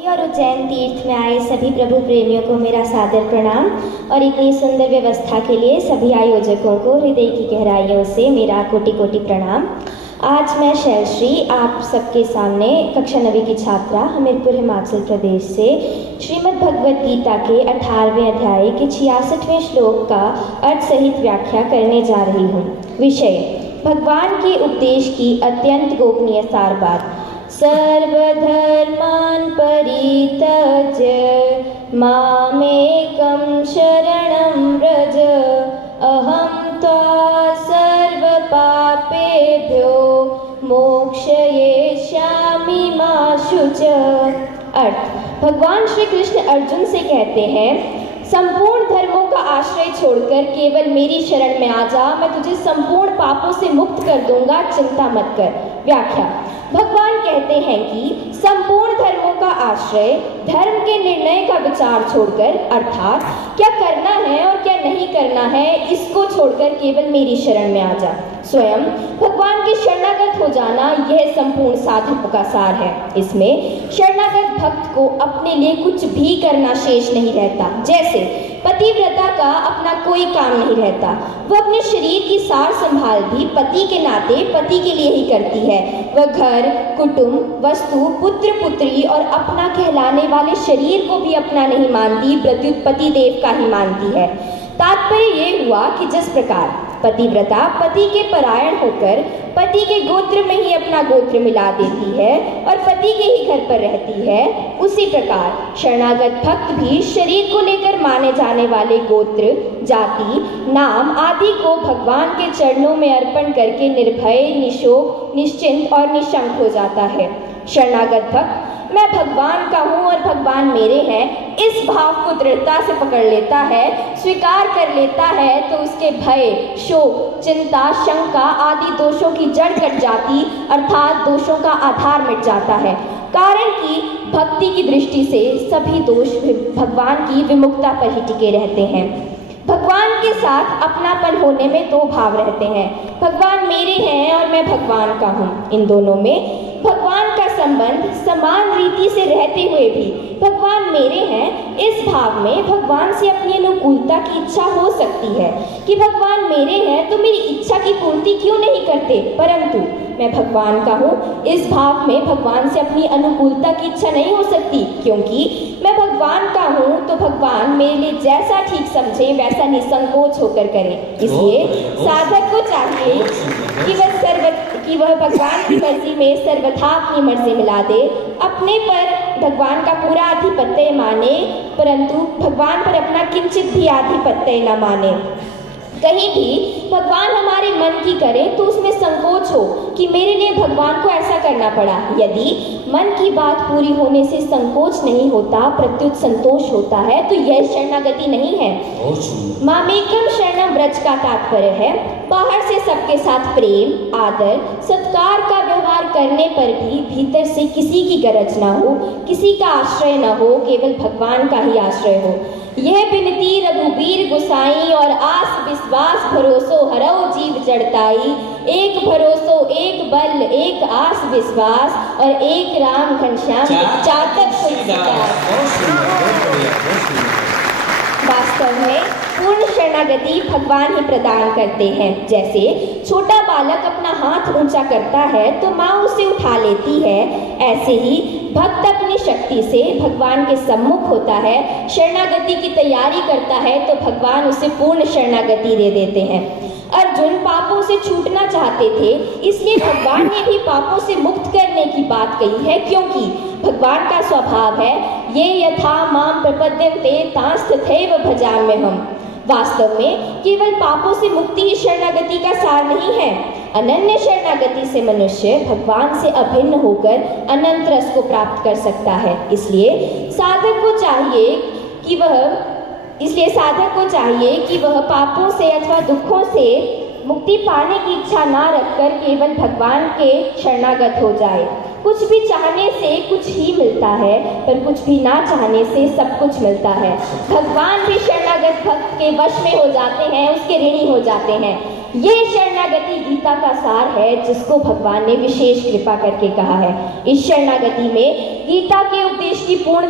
और उज्जैन तीर्थ में आए सभी प्रभु प्रेमियों को मेरा सादर प्रणाम और इतनी सुंदर व्यवस्था के लिए सभी आयोजकों को हृदय की गहराइयों से मेरा कोटि कोटि प्रणाम। आज मैं शैलश्री आप सबके सामने कक्षा 9वीं की छात्रा हमीरपुर हिमाचल प्रदेश से श्रीमद् भगवद गीता के 18वें अध्याय के 66वें श्लोक का अर्थ सहित व्याख्या करने जा रही हूँ। विषय: भगवान के उपदेश की अत्यंत गोपनीय सार बात। सर्वधर्मान् परित्यज्य मामेकं शरणं व्रज अहं त्वा सर्वपापेभ्यो मोक्षयिष्यामि मा शुच। अर्थ: भगवान श्री कृष्ण अर्जुन से कहते हैं, संपूर्ण धर्मों का आश्रय छोड़कर केवल मेरी शरण में आ जा, मैं तुझे संपूर्ण पापों से मुक्त कर दूंगा, चिंता मत कर। व्याख्या: भगवान कहते हैं कि संपूर्ण धर्मों का आश्रय धर्म के निर्णय का विचार छोड़कर, अर्थात क्या करना है और क्या नहीं करना है, इसको छोड़कर केवल मेरी शरण में आ जा। स्वयं भगवान के शरणागत हो जाना यह संपूर्ण साधक का सार है। इसमें शरणागत भक्त को अपने लिए कुछ भी करना शेष नहीं रहता। जैसे पतिव्रता का अपना कोई काम नहीं रहता, वह अपने शरीर की सार संभाल भी पति के नाते पति के लिए ही करती है। वह घर, कुटुंब, वस्तु, पुत्र पुत्री और अपना कहलाने वाले शरीर को भी अपना नहीं मानती, प्रत्युत पति देव का ही मानती है। तात्पर्य ये हुआ कि जिस प्रकार पतिव्रता पति के परायण होकर पति के गोत्र में ही अपना गोत्र मिला देती है और पति के ही घर पर रहती है, उसी प्रकार शरणागत भक्त भी शरीर को लेकर माने जाने वाले गोत्र, जाति, नाम आदि को भगवान के चरणों में अर्पण करके निर्भय, निशोक, निश्चिंत और निशंक हो जाता है। शरणागत भक्त मैं भगवान का हूँ और भगवान मेरे हैं, इस भाव को दृढ़ता से पकड़ लेता है, स्वीकार कर लेता है, तो उसके भय, शोक, चिंता, शंका आदि दोषों की जड़ कट जाती, अर्थात दोषों का आधार मिट जाता है। कारण कि भक्ति की दृष्टि से सभी दोष भगवान की विमुखता पर ही टिके रहते हैं। भगवान के साथ अपनापन होने में दो भाव रहते हैं, भगवान मेरे हैं और मैं भगवान का हूँ। इन दोनों में भगवान का संबंध समान रीति से रहते हुए भी भगवान मेरे हैं, इस भाव में भगवान से अपनी अनुकूलता की इच्छा हो सकती है कि भगवान मेरे हैं तो मेरी इच्छा की पूर्ति क्यों नहीं करते, परंतु मैं भगवान का हूँ, इस भाव में भगवान से अपनी अनुकूलता की इच्छा नहीं हो सकती, क्योंकि मैं भगवान का हूँ तो भगवान मेरे लिए जैसा ठीक समझे वैसा निसंकोच होकर करे। इसलिए साधक को चाहिए कि वह भगवान की मर्जी में सर्वथा अपनी मर्जी मिला दे, अपने पर भगवान का पूरा आधिपत्य माने, परंतु भगवान पर अपना किंचित भी आधिपत्य न माने। कहीं भी भगवान हमारे मन की करें तो उसमें संकोच हो कि मेरे लिए भगवान को ऐसा करना पड़ा। यदि मन की बात पूरी होने से संकोच नहीं होता, प्रत्युत संतोष होता है, तो यह शरणागति नहीं है। मामेकम शरणम व्रज का तात्पर्य है बाहर से सबके साथ प्रेम, आदर, सत्कार का व्यवहार करने पर भी भीतर से किसी की गरज ना हो, किसी का आश्रय न हो, केवल भगवान का ही आश्रय हो। यह बिनती रघुबीर गोसाई और आस विश्वास भरोसो हरौ जीव जड़ताई। एक भरोसो, एक बल, एक आस विश्वास और एक राम घनश्याम चातक वास्तव में पूर्ण शरणागति भगवान ही प्रदान करते हैं। जैसे छोटा बालक अपना हाथ ऊंचा करता है तो माँ उसे उठा लेती है, ऐसे ही भक्त अपनी शक्ति से भगवान के सम्मुख होता है, शरणागति की तैयारी करता है तो भगवान उसे पूर्ण शरणागति दे देते हैं। अर्जुन पापों से छूटना चाहते थे, इसलिए भगवान ने भी पापों से मुक्त करने की बात कही है, क्योंकि भगवान का स्वभाव है ये यथा माम प्रपद्यन्ते तांस तथैव भजाम्यहम्। वास्तव में केवल पापों से मुक्ति ही शरणागति का सार नहीं है। अनन्य शरणागति से मनुष्य भगवान से अभिन्न होकर अनंत रस को प्राप्त कर सकता है। इसलिए साधक को चाहिए कि वह पापों से अथवा दुखों से मुक्ति पाने की इच्छा ना रखकर केवल भगवान के शरणागत हो जाए। कुछ भी चाहने से कुछ ही मिलता है, पर कुछ भी ना चाहने से सब कुछ मिलता है। भगवान भी शरणागत भक्त के वश में हो जाते हैं, उसके ऋणी हो जाते हैं। ये शरणागति गीता का सार है जिसको भगवान ने विशेष कृपा करके कहा है। इस शरणागति में गीता के उपदेश की पूर्ण